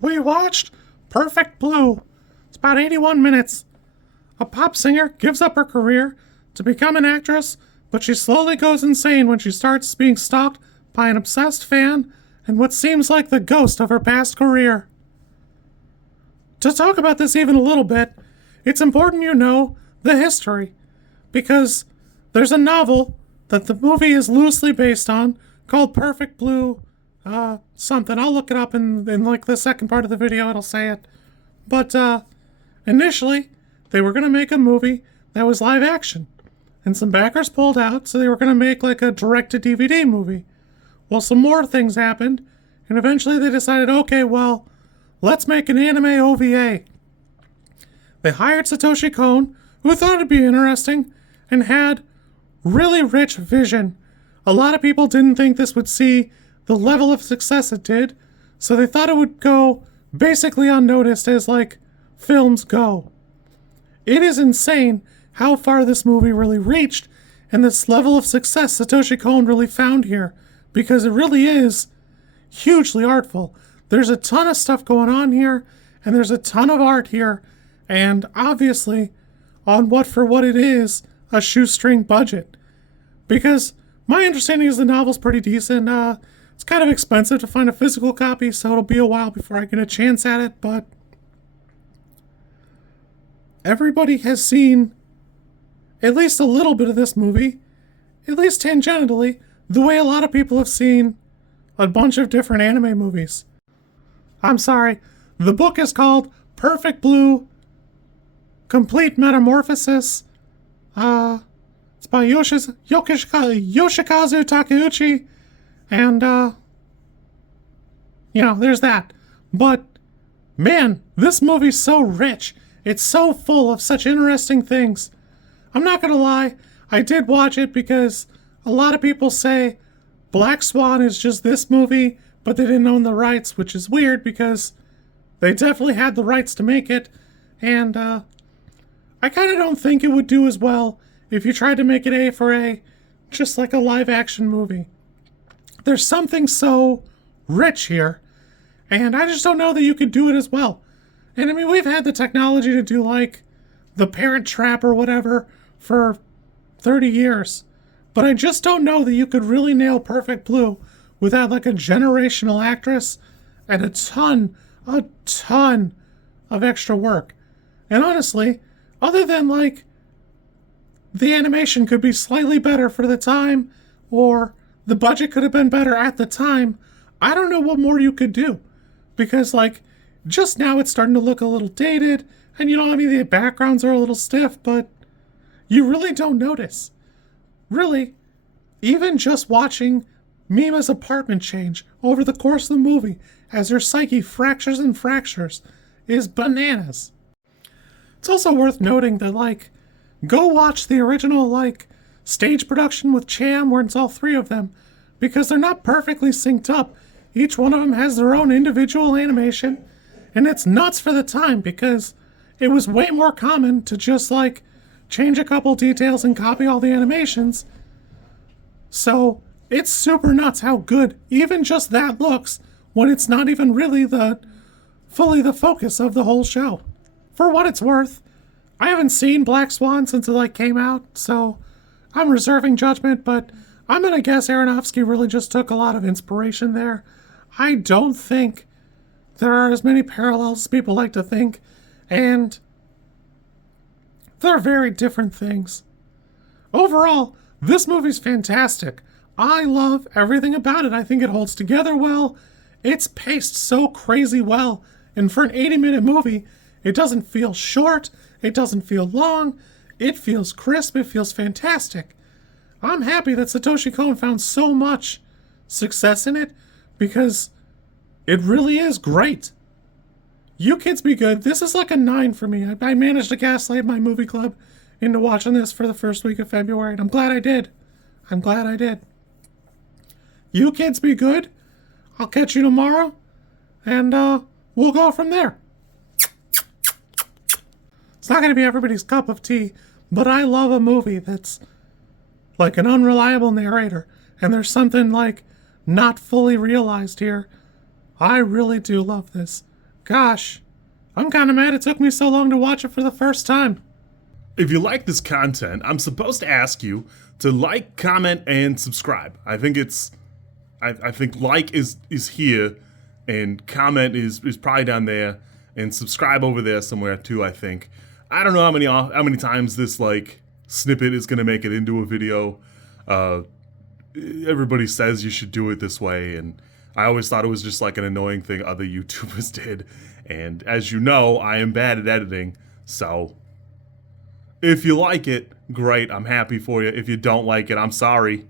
We watched Perfect Blue. It's about 81 minutes. A pop singer gives up her career to become an actress, but she slowly goes insane when she starts being stalked by an obsessed fan and what seems like the ghost of her past career. To talk about this even a little bit, it's important you know the history, because there's a novel that the movie is loosely based on called Perfect Blue something. I'll look it up in like the second part of the video, it'll say it. But initially, they were going to make a movie that was live action. And some backers pulled out, so they were going to make like a direct-to-DVD movie. Well, some more things happened, and eventually they decided, okay, well, let's make an anime OVA. They hired Satoshi Kon, who thought it'd be interesting, and had really rich vision. A lot of people didn't think this would see the level of success it did, so they thought it would go basically unnoticed as, like, films go. It is insane how far this movie really reached, and this level of success Satoshi Kon really found here, because it really is hugely artful. There's a ton of stuff going on here, and there's a ton of art here, and obviously, on what it is, a shoestring budget. Because my understanding is the novel's pretty decent. It's kind of expensive to find a physical copy, so it'll be a while before I get a chance at it, but everybody has seen at least a little bit of this movie, at least tangentially, the way a lot of people have seen a bunch of different anime movies. I'm sorry, the book is called Perfect Blue Complete Metamorphosis. It's by Yoshikazu Takeuchi, and, there's that. But, man, this movie's so rich. It's so full of such interesting things. I'm not gonna lie, I did watch it because a lot of people say Black Swan is just this movie, but they didn't own the rights, which is weird because they definitely had the rights to make it, and I kind of don't think it would do as well if you tried to make it A for A, just like a live-action movie. There's something so rich here, and I just don't know that you could do it as well. And I mean, we've had the technology to do like The Parent Trap or whatever for 30 years, but I just don't know that you could really nail Perfect Blue without like a generational actress and a ton of extra work. And honestly, other than like the animation could be slightly better for the time, or the budget could have been better at the time, I don't know what more you could do. Because like, just now it's starting to look a little dated, and the backgrounds are a little stiff, but you really don't notice. Really, even just watching Mima's apartment change over the course of the movie as her psyche fractures and fractures is bananas. It's also worth noting that, like, go watch the original, like, stage production with Cham where it's all three of them, because they're not perfectly synced up. Each one of them has their own individual animation, and it's nuts for the time because it was way more common to just, like, change a couple details and copy all the animations. So it's super nuts how good even just that looks when it's not even really fully the focus of the whole show. For what it's worth, I haven't seen Black Swan since it came out, so I'm reserving judgment, but I'm gonna guess Aronofsky really just took a lot of inspiration there. I don't think there are as many parallels as people like to think, and they're very different things. Overall, this movie's fantastic. I love everything about it. I think it holds together well. It's paced so crazy well, and for an 80-minute movie, it doesn't feel short, it doesn't feel long, it feels crisp, it feels fantastic. I'm happy that Satoshi Kon found so much success in it, because it really is great. You kids be good. This is like a 9 for me. I managed to gaslight my movie club into watching this for the first week of February, and I'm glad I did. You kids be good. I'll catch you tomorrow, and we'll go from there. It's not going to be everybody's cup of tea, but I love a movie that's like an unreliable narrator, and there's something like not fully realized here. I really do love this. Gosh, I'm kind of mad it took me so long to watch it for the first time. If you like this content, I'm supposed to ask you to like, comment, and subscribe. I think like is here, and comment is probably down there, and subscribe over there somewhere too. I think. I don't know how many times this like snippet is gonna make it into a video. Everybody says you should do it this way, and I always thought it was just like an annoying thing other YouTubers did. And as you know, I am bad at editing, so if you like it, great, I'm happy for you. If you don't like it, I'm sorry.